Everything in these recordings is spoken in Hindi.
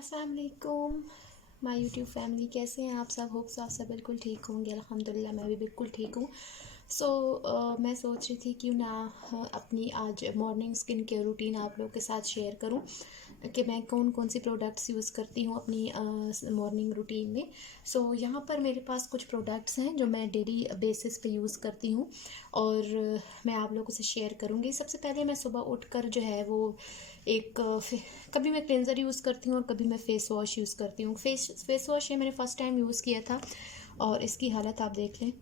अस्सलाम वालेकुम माय यूट्यूब फैमिली, कैसे हैं आप सब। होप्स आप सब बिल्कुल ठीक होंगे। अल्हम्दुलिल्लाह मैं भी बिल्कुल ठीक हूँ। मैं सोच रही थी क्यों ना अपनी आज मॉर्निंग स्किन केयर रूटीन आप लोगों के साथ शेयर करूँ कि मैं कौन कौन सी प्रोडक्ट्स यूज़ करती हूँ अपनी मॉर्निंग रूटीन में। यहाँ पर मेरे पास कुछ प्रोडक्ट्स हैं जो मैं डेली बेसिस पे यूज़ करती हूँ और मैं आप लोगों से शेयर करूँगी। सबसे पहले मैं सुबह उठकर जो है वो एक कभी मैं क्लेंज़र यूज़ करती हूँ और कभी मैं फ़ेस वॉश यूज़ करती हूँ। फेस वॉश ये मैंने फ़र्स्ट टाइम यूज़ किया था और इसकी हालत आप देख लें,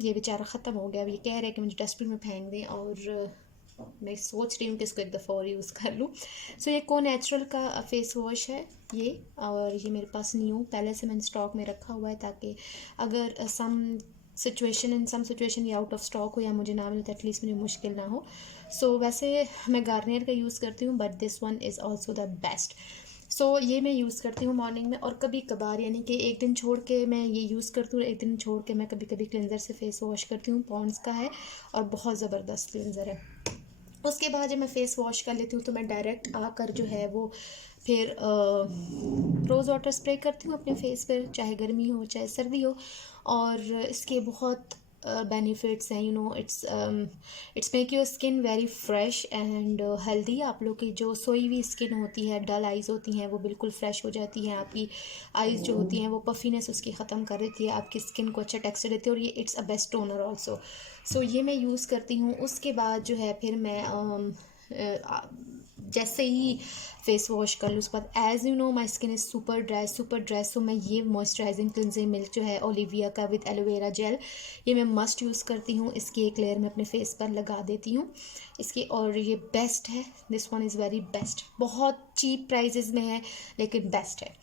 ये बेचारा ख़त्म हो गया। अब ये कह रहे हैं कि मुझे डस्टबिन में फेंक दें और मैं सोच रही हूँ कि इसको एक दफ़ा और यूज़ कर लूँ। ये को नेचुरल का फ़ेस वॉश है ये, और ये मेरे पास न्यू पहले से मैंने स्टॉक में रखा हुआ है ताकि अगर सम सिचुएशन ये आउट ऑफ स्टॉक हो या मुझे ना मिले तो एटलीस्ट मुझे मुश्किल ना हो। वैसे मैं गार्नियर का यूज़ करती हूँ but this one is also the best. ये मैं यूज़ करती हूँ मॉर्निंग में, और कभी कभार यानी कि एक दिन छोड़ के मैं ये यूज़ करती हूँ, एक दिन छोड़ के मैं कभी कभी क्लेंज़र से फ़ेस वॉश करती हूँ। पॉन्ड्स का है और बहुत ज़बरदस्त क्लेंज़र है। उसके बाद जब मैं फ़ेस वॉश कर लेती हूँ तो मैं डायरेक्ट आकर जो है वो फिर रोज़ वाटर स्प्रे करती हूँ अपने फेस पर, चाहे गर्मी हो चाहे सर्दी हो। और इसके बहुत बेनिफिट्स हैं। It's make your skin very fresh and healthy. आप लोग की जो सोई हुई स्किन होती है, डल आइज़ होती हैं, वो बिल्कुल फ्रेश हो जाती हैं। आपकी आइज़ जो होती हैं वो पफीनेस उसकी ख़त्म कर देती है, आपकी स्किन को अच्छा टेक्सचर देती है, और ये it's a best toner also. ये मैं यूज़ करती हूँ। उसके बाद जो है फिर मैं जैसे ही फेस वॉश कर लूँ उसके बाद as you know my skin is super dry. मैं ये मॉइस्चराइजिंग क्लिनजिंग मिल्क जो है ओलिविया का विद एलोवेरा जेल, ये मैं मस्ट यूज़ करती हूँ। इसकी एक लेयर मैं अपने फेस पर लगा देती हूँ इसकी, और ये बेस्ट है। This one is very best. बहुत चीप प्राइजेज़ में है लेकिन बेस्ट है।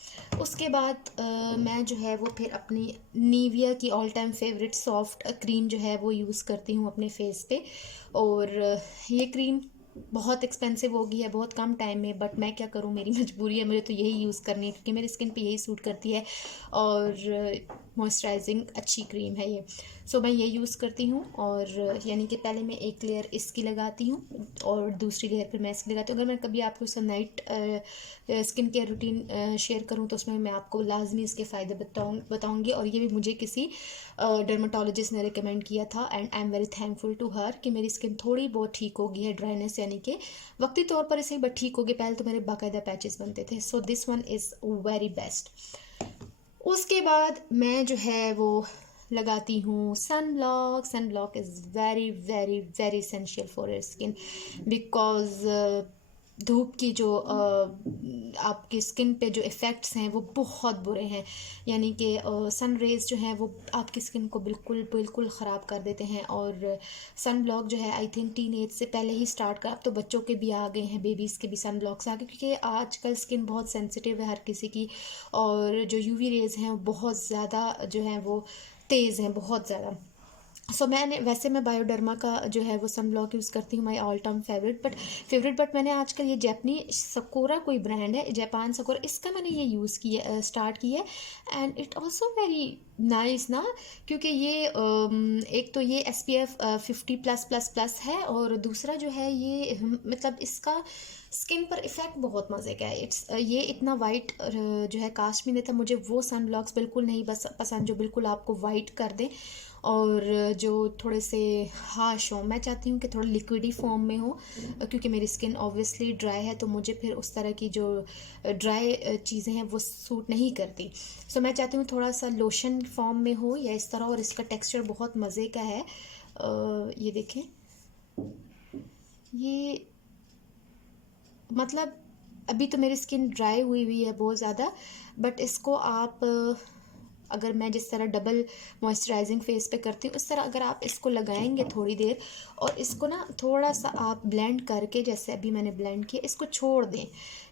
उसके बाद मैं जो है वो फिर अपनी नीविया की all time favourite soft cream जो है वो यूज़ करती हूँ अपने फेस पे। और ये क्रीम बहुत एक्सपेंसिव हो गई है बहुत कम टाइम में, बट मैं क्या करूँ, मेरी मजबूरी है, मुझे तो यही यूज़ करनी है क्योंकि मेरी स्किन पे यही सूट करती है और मॉइस्चराइजिंग अच्छी क्रीम है ये। मैं ये यूज़ करती हूँ, और यानी कि पहले मैं एक लेयर इसकी लगाती हूँ और दूसरी लेयर पर मैं इसकी लगाती हूँ। अगर मैं कभी आपको night skin care routine share करूँ तो उसमें मैं आपको लाजमी इसके फ़ायदे बताऊँगी। और ये भी मुझे किसी डर्माटोलॉजिस्ट ने रिकमेंड किया था and I am very thankful to her कि मेरी स्किन थोड़ी बहुत ठीक हो गई है, ड्राइनेस यानी कि वक्ती तौर पर इसे बट ठीक हो गई। पहले तो मेरे बाकायदा पैचेस बनते थे। This one is very best. उसके बाद मैं जो है वो लगाती हूँ sunblock. Sunblock is very very very essential for your skin because धूप की जो आपकी स्किन पे जो इफ़ेक्ट्स हैं वो बहुत बुरे हैं। यानी कि सन रेज़ जो हैं वो आपकी स्किन को बिल्कुल बिल्कुल ख़राब कर देते हैं। और सन ब्लॉक जो है आई थिंक टीन एज से पहले ही स्टार्ट कर, अब तो बच्चों के भी आ गए हैं, बेबीज़ के भी सन ब्लॉक्स आ गए क्योंकि आजकल स्किन बहुत सेंसिटिव है हर किसी की, और जो यूवी रेज़ हैं वो बहुत ज़्यादा जो हैं वो तेज़ हैं, बहुत ज़्यादा। मैं बायोडर्मा का जो है वो सन ब्लॉक यूज़ करती हूँ, माई ऑल टाइम बट मैंने आजकल ये जापानी सकोरा कोई ब्रांड है, जापान सकोरा, इसका मैंने ये यूज़ किया स्टार्ट किया and it also very nice ना, क्योंकि ये एक तो ये SPF 50 प्लस प्लस प्लस है, और दूसरा जो है ये मतलब इसका स्किन पर इफ़ेक्ट बहुत मज़े का है। ये इतना वाइट जो है कास्ट में देता, मुझे वो सन ब्लॉक्स बिल्कुल नहीं बस पसंद जो बिल्कुल आपको वाइट कर दें और जो थोड़े से हाश हो। मैं चाहती हूँ कि थोड़ा लिक्विडी फॉर्म में हो क्योंकि मेरी स्किन ऑब्वियसली ड्राई है, तो मुझे फिर उस तरह की जो ड्राई चीज़ें हैं वो सूट नहीं करती। मैं चाहती हूँ थोड़ा सा लोशन फॉर्म में हो या इस तरह, और इसका टेक्सचर बहुत मज़े का है। ये देखें, ये मतलब अभी तो मेरी स्किन ड्राई हुई हुई है बहुत ज़्यादा, बट इसको आप अगर मैं जिस तरह डबल मॉइस्चराइजिंग फेस पे करती हूँ उस तरह अगर आप इसको लगाएंगे थोड़ी देर, और इसको ना थोड़ा सा आप ब्लेंड करके, जैसे अभी मैंने ब्लेंड किया, इसको छोड़ दें।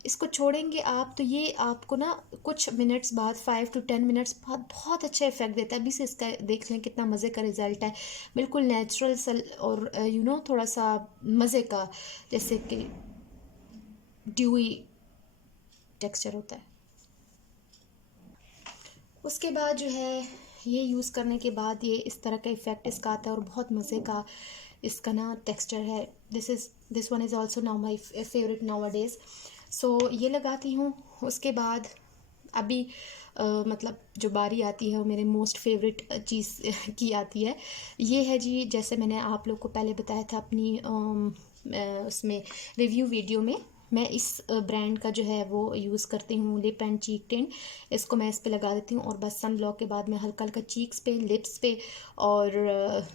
इसको छोड़ेंगे आप तो ये आपको ना कुछ मिनट्स बाद 5 to 10 मिनट्स बाद बहुत अच्छा इफेक्ट देता है। अभी से इसका देख लें कितना मज़े का रिजल्ट है, बिल्कुल नेचुरल सल और थोड़ा सा मज़े का, जैसे कि ड्यूई टेक्सचर होता है। उसके बाद जो है ये यूज़ करने के बाद ये इस तरह का इफ़ेक्ट इसका आता है और बहुत मज़े का इसका ना टेक्सचर है। This one is also now my favourite nowadays. So ये लगाती हूँ। उसके बाद अभी मतलब जो बारी आती है वो मेरे मोस्ट फेवरेट चीज़ की आती है। ये है जी, जैसे मैंने आप लोग को पहले बताया था अपनी उसमें रिव्यू वीडियो में, मैं इस ब्रांड का जो है वो यूज़ करती हूँ, लिप एंड चीक टिंट। इसको मैं इस पे लगा देती हूँ और बस सन ब्लॉक के बाद मैं हल्का हल्का चीक्स पे, लिप्स पे और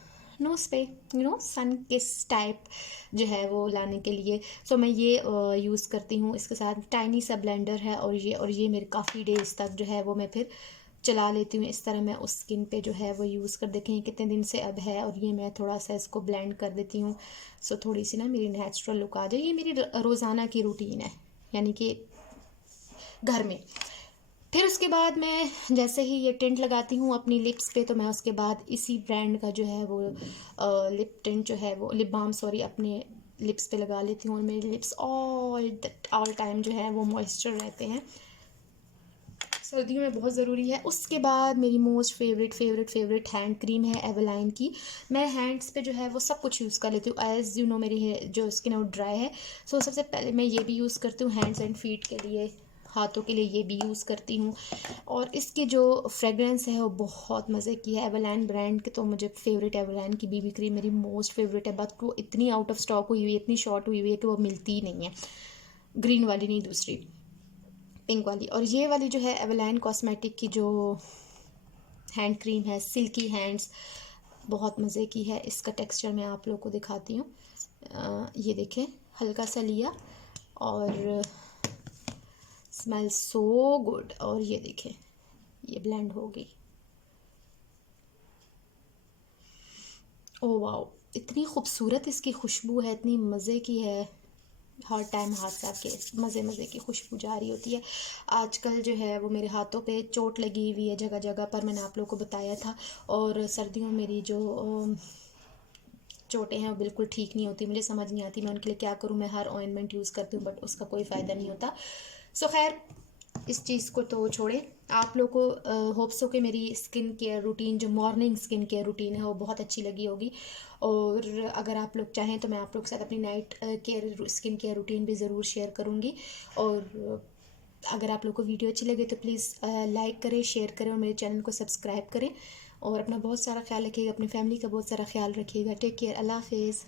नोज पे, सन किस टाइप जो है वो लाने के लिए। सो मैं ये यूज़ करती हूँ। इसके साथ टाइनी सा ब्लेंडर है और ये मेरे काफ़ी डेज तक जो है वो मैं फिर चला लेती हूँ। इस तरह मैं उस स्किन पे जो है वो यूज़ कर, देखें कितने दिन से अब है, और ये मैं थोड़ा सा इसको ब्लेंड कर देती हूँ। सो थोड़ी सी ना मेरी नेचुरल लुक आ जाए। ये मेरी रोज़ाना की रूटीन है, यानी कि घर में। फिर उसके बाद मैं जैसे ही ये टिंट लगाती हूँ अपनी लिप्स पे, तो मैं उसके बाद इसी ब्रांड का जो है वो लिप टिंट जो है वो, लिप बाम सॉरी, अपने लिप्स पे लगा लेती हूँ और मेरे लिप्स ऑल टाइम जो है वो मॉइस्चर रहते हैं। सर्दियों में बहुत ज़रूरी है। उसके बाद मेरी मोस्ट फेवरेट हैंड क्रीम है एवलाइन की। मैं हैंड्स पे जो है वो सब कुछ यूज़ कर लेती हूँ। एज़ यू नो मेरी जो स्किन है वो ड्राई है। सो सबसे पहले मैं ये भी यूज़ करती हूँ हैंड्स एंड फीट के लिए, हाथों के लिए ये भी यूज़ करती हूँ। और इसकी जो फ्रेगरेंस है वो बहुत मज़े की है। एवलाइन ब्रांड के तो मुझे फेवरेट, एवलाइन की बीबी क्रीम मेरी मोस्ट फेवरेट है, बट वो इतनी आउट ऑफ स्टॉक हुई हुई है, इतनी शॉर्ट हुई हुई है कि वो मिलती ही नहीं है। ग्रीन वाली नहीं, दूसरी पिंक वाली। और ये वाली जो है एवलाइन कॉस्मेटिक की जो हैंड क्रीम है, सिल्की हैंड्स, बहुत मज़े की है। इसका टेक्सचर मैं आप लोग को दिखाती हूँ। ये देखें, हल्का सा लिया और स्मेल सो गुड। और ये देखें, ये ब्लेंड हो गई। ओ वाओ, इतनी खूबसूरत इसकी खुशबू है, इतनी मज़े की है। हर टाइम हाथ से आपके मज़े की खुशबू जा रही होती है। आजकल जो है वो मेरे हाथों पे चोट लगी हुई है जगह जगह पर, मैंने आप लोगों को बताया था। और सर्दियों में मेरी जो चोटें हैं वो बिल्कुल ठीक नहीं होती, मुझे समझ नहीं आती मैं उनके लिए क्या करूँ। मैं हर ऑइंटमेंट यूज़ करती हूँ बट उसका कोई फ़ायदा नहीं होता। सो खैर, इस चीज़ को तो छोड़े। आप लोग को होप्स हो कि मेरी स्किन केयर रूटीन, जो मॉर्निंग स्किन केयर रूटीन है, वो बहुत अच्छी लगी होगी। और अगर आप लोग चाहें तो मैं आप लोग के साथ अपनी night care skin care routine भी ज़रूर शेयर करूँगी। और अगर आप लोग को वीडियो अच्छी लगे तो प्लीज़ लाइक करें, शेयर करें और मेरे चैनल को सब्सक्राइब करें। और अपना बहुत सारा ख्याल रखिएगा, अपनी फैमिली का बहुत सारा ख्याल रखिएगा। टेक केयर, अल्लाह हाफिज़।